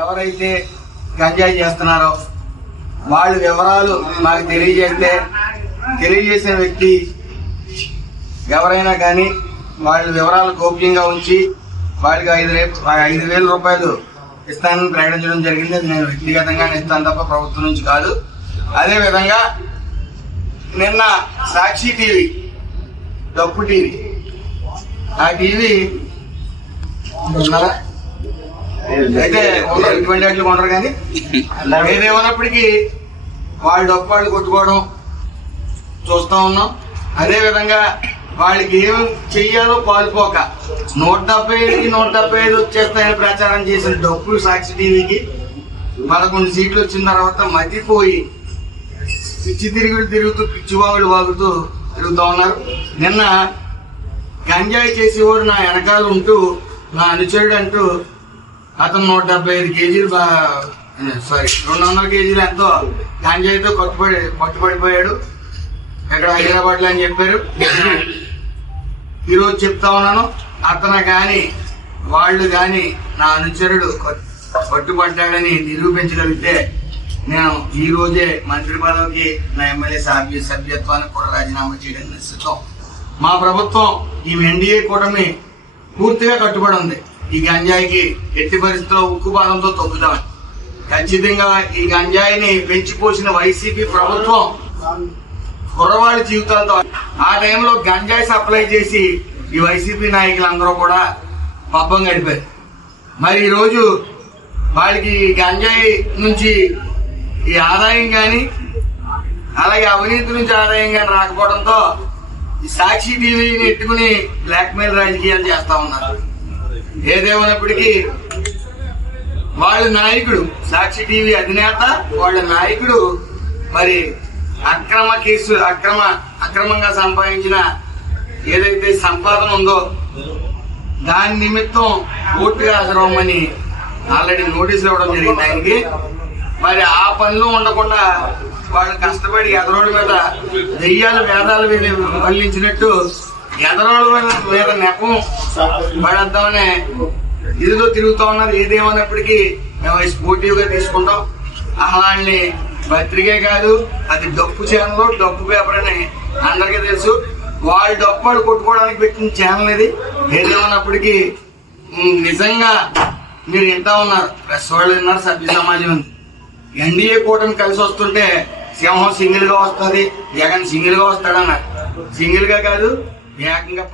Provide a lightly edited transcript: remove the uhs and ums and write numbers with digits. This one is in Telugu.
ఎవరైతే గంజాయి చేస్తున్నారో వాళ్ళ వివరాలు మాకు తెలియజేసిన వ్యక్తి ఎవరైనా కానీ వాళ్ళ వివరాలు గోప్యంగా ఉంచి వాళ్ళకి 5,000 రూపాయలు ఇస్తానని ప్రకటించడం జరిగింది. అది నేను వ్యక్తిగతంగా ఇస్తాను తప్ప ప్రభుత్వం నుంచి కాదు. అదేవిధంగా నిన్న సాక్షి టీవీ, డప్పు టీవీ, ఆ టీవీ అయితే ఇటువంటి వాటిలో ఉండరు కానీ ఏదేమన్నప్పటికీ వాళ్ళు డప్పు వాళ్ళు కొట్టుకోవడం చూస్తా ఉన్నాం. అదేవిధంగా వాళ్ళకి ఏం చెయ్యాలో పాల్పోక 175కి 175 వచ్చేస్తాయని ప్రచారం చేసిన డప్పు సాక్షి టీవీకి 11 సీట్లు వచ్చిన తర్వాత మతిపోయి తిరుగుతూ పిచ్చివాగులు వాగుతూ తిరుగుతూ ఉన్నారు. నిన్న గంజాయి చేసేవాడు నా వెనకాల ఉంటూ నా అనుచరుడు అంటూ అతను 175 కేజీలు 200 కేజీలు ఎంతో గంజాయితో పట్టుబడిపోయాడు ఎక్కడ హైదరాబాద్ లో అని చెప్పారు. ఈరోజు చెప్తా ఉన్నాను, అతను గాని వాళ్ళు గాని నా అనుచరుడు పట్టుబడ్డాడని నిరూపించగలిగితే నేను ఈ రోజే మంత్రి పదవికి నా ఎమ్మెల్యే సభ్యత్వానికి కూడా రాజీనామా చేయడానికి నిశ్చితం. మా ప్రభుత్వం ఈ ఎన్డీఏ కూటమి పూర్తిగా కట్టుబడి ఉంది. ఈ గంజాయికి ఎట్టి పరిస్థితుల్లో ఉక్కుపాదంతో తొక్కుతామని. ఖచ్చితంగా ఈ గంజాయిని పెంచిపోసిన వైసీపీ ప్రభుత్వం కుర్రవాడి జీవితాలతో ఆ టైంలో గంజాయి సప్లై చేసి ఈ వైసీపీ నాయకులందరూ కూడా పబ్బం గడిపారు. మరి ఈరోజు వాళ్ళకి గంజాయి నుంచి ఈ ఆదాయం కానీ అలాగే అవినీతి నుంచి ఆదాయం కానీ రాకపోవడంతో ఈ సాక్షి టీవీని ఎట్టుకుని బ్లాక్మెయిల్ రాజకీయాలు చేస్తా ఉన్నారు. ఏదేమైనప్పటికీ వాళ్ళ నాయకుడు సాక్షి టీవీ అధినేత వాళ్ళ నాయకుడు మరి అక్రమంగా సంపాదించిన ఏదైతే సంపాదన ఉందో దాని నిమిత్తం పూర్తిగా హాజరవ్వమని ఆల్రెడీ నోటీసులు ఇవ్వడం జరిగింది ఆయనకి. మరి ఆ పనిలో ఉండకుండా వాళ్ళు కష్టపడి ఎదరోళ్ళ మీద దెయ్యాలు వేదాలు వల్లించినట్టు ఎదరోళ్ళ మీద నెపం పడద్దామనే ఇదిలో తిరుగుతా ఉన్నారు. ఏదేమన్నప్పటికీ మేము స్పోర్టివ్ గా తీసుకుంటాం. అలాంటి పత్రికే కాదు, అది డప్పు ఛానల్, డప్పు పేపర్ అని అందరికీ తెలుసు. వాళ్ళు డప్పాలు కొట్టుకోవడానికి పెట్టిన ఛానల్ ఇది. ఏదేమన్నప్పటికీ నిజంగా మీరు వింటా ఉన్నారు, ప్రెస్ వాళ్ళు విన్నారు, సభ్య సమాజం ఉంది. ఎన్డీఏ కూటమి కలిసి వస్తుంటే సింహం సింగిల్ గా వస్తుంది, జగన్ సింగిల్ గా వస్తాడన్నారు. సింగిల్ గా కాదు, ఏకంగా